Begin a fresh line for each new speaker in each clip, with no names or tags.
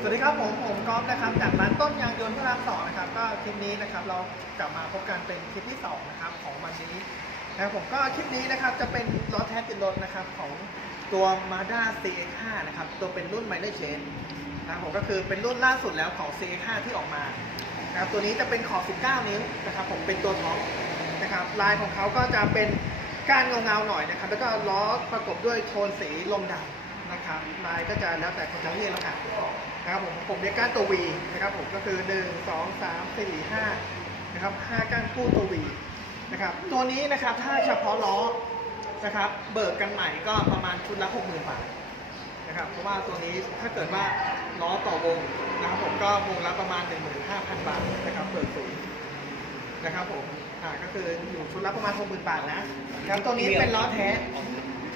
สวัสดีครับผมผมก๊อฟนะครับจากร้านต้นยางยนต์พระรามสองนะครับก็คลิปนี้นะครับเรากลับมาพบกันเป็นคลิปที่สองนะครับของวันนี้นะครับผมก็คลิปนี้นะครับจะเป็นล้อแท้ติดรถนะครับของตัว Mazda CX5 นะครับตัวเป็นรุ่น Minor Change นะครับผมก็คือเป็นรุ่นล่าสุดแล้วของ CX5 ที่ออกมานะครับตัวนี้จะเป็นขอบ 19 นิ้วนะครับผมเป็นตัวท็อปนะครับลายของเขาก็จะเป็นก้านเงาๆหน่อยนะครับแล้วก็ล้อประกบด้วยโทนสีลมดำ นะครับลายก็จะแล้วแต่คนจะเรียกแล้วกันนะครับผมผมเรียกก้านตัว V นะครับผมก็คือ 1 2 3 4 5นะครับ5ก้านคู่ตัว V นะครับตัวนี้นะครับถ้าเฉพาะล้อนะครับเบิกกันใหม่ก็ประมาณชุดละ60,000บาทนะครับเพราะว่าตัวนี้ถ้าเกิดว่าล้อต่อวงนะครับผมก็วงละประมาณ 15,000 บาทนะครับเบิกศูนย์นะครับผมอ่าก็คืออยู่ชุดละประมาณ60,000บาทนะครับตัวนี้เป็นล้อแท้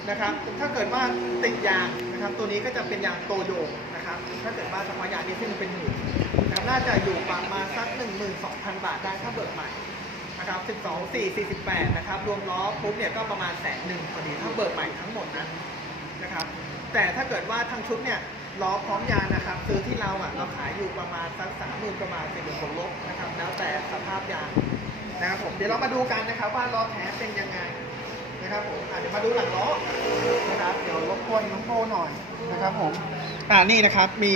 นะครับ ถ้าเกิดว่าติดยางนะครับ ตัวนี้ก็จะเป็นยางโตโยนะครับ ถ้าเกิดว่าเฉพาะยางนี้ซึ่งเป็นหมื่นนะครับน่าจะอยู่ประมาณสัก12,000 บาทได้ถ้าเบิกใหม่นะครับ12 4 48นะครับ รวมล้อปุ๊บเนี่ยก็ประมาณแสนหนึ่งพอดีถ้าเบิกใหม่ทั้งหมดนะนะครับ แต่ถ้าเกิดว่าทั้งชุดเนี่ยล้อพร้อมยางนะครับ ซื้อที่เราอะเราขายอยู่ประมาณสักสามหมื่นประมาณสี่หมื่นบวกลบนะครับ แล้วแต่สภาพยางนะครับผมเดี๋ยวเรามาดูกันนะครับว่าล้อแท้เป็นยังไง นะครับผมอะเดี๋ยวมาดูหลังล้อนะครับเดี๋ยวรบกวนน้องโก้หน่อยนะครับผมอ่านี่นะครับมี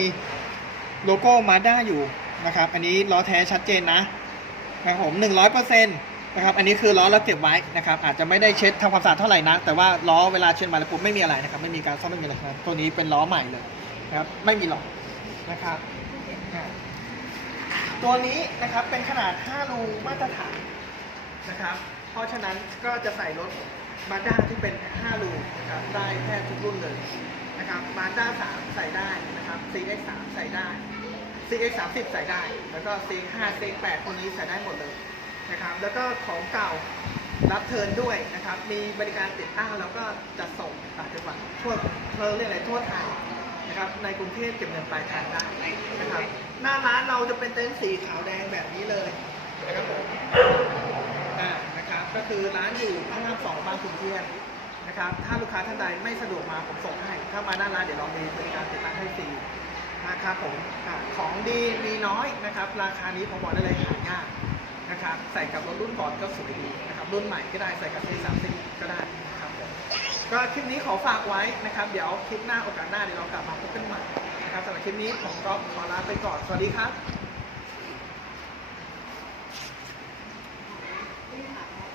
โลโก้มาด้าอยู่นะครับ อันนี้ล้อแท้ชัดเจนนะนะครับผม100%นะครับ อันนี้คือล้อเราเก็บไว้นะครับ อาจจะไม่ได้เช็ดทำความสะอาดเท่าไหร่นะ แต่ว่าล้อเวลาเช็ดมาแล้วปุ๊บไม่มีอะไรนะครับ ไม่มีการซ่อมไม่มีอะไรครับตัวนี้เป็นล้อใหม่เลยนะครับ ไม่มีหลอกนะครับ ตัวนี้นะครับเป็นขนาด 5 รูมาตรฐานนะครับ เพราะฉะนั้นก็จะใส่รถ มาด้าที่เป็น5รูนะครับได้แทบทุกรุ่นเลยนะครับมาด้า3ใส่ได้นะครับ CX 3ใส่ได้ CX 3 0ใส่ได้ แล้วก็ CX 5 CX 8คนนี้ใส่ได้หมดเลยนะครับ แล้วก็ของเก่ารับเทินด้วยนะครับ มีบริการติดตั้งแล้วก็จะส่งต่างจังหวัดทั่วเราเรียกอะไรทั่วไทยนะครับ ในกรุงเทพเก็บเงินปลายทางได้นะครับ หน้าร้านเราจะเป็นเต็นท์สีขาวแดงแบบนี้เลยนะครับผม อ่านะ คือร้านอยู่พระราสองบางขุนเทียนนะครับ ถ้าลูกค้าท่านใดไม่สะดวกมาผมส่งให้ ถ้ามาหน้าร้านเดี๋ยวเรามีบริการติดตั้งให้ฟรีนะครับผมอของดีมีน้อยนะครับ ราคานี้ผมบอกได้เลยหายากนะครับ ใส่กับรถรุ่นก่อนก็สวยดีนะครับ รุ่นใหม่ก็ได้ใส่กับ C30 ก็ได้นะครับผมก็คลิปนี้ขอฝากไว้นะครับ เดี๋ยวคลิปหน้าโอกาสหน้าเดี๋ยวเรากลับมาพบกันใหม่นะครับสำหรับคลิปนี้ผมก็ขอลาไปก่อน สวัสดีครับ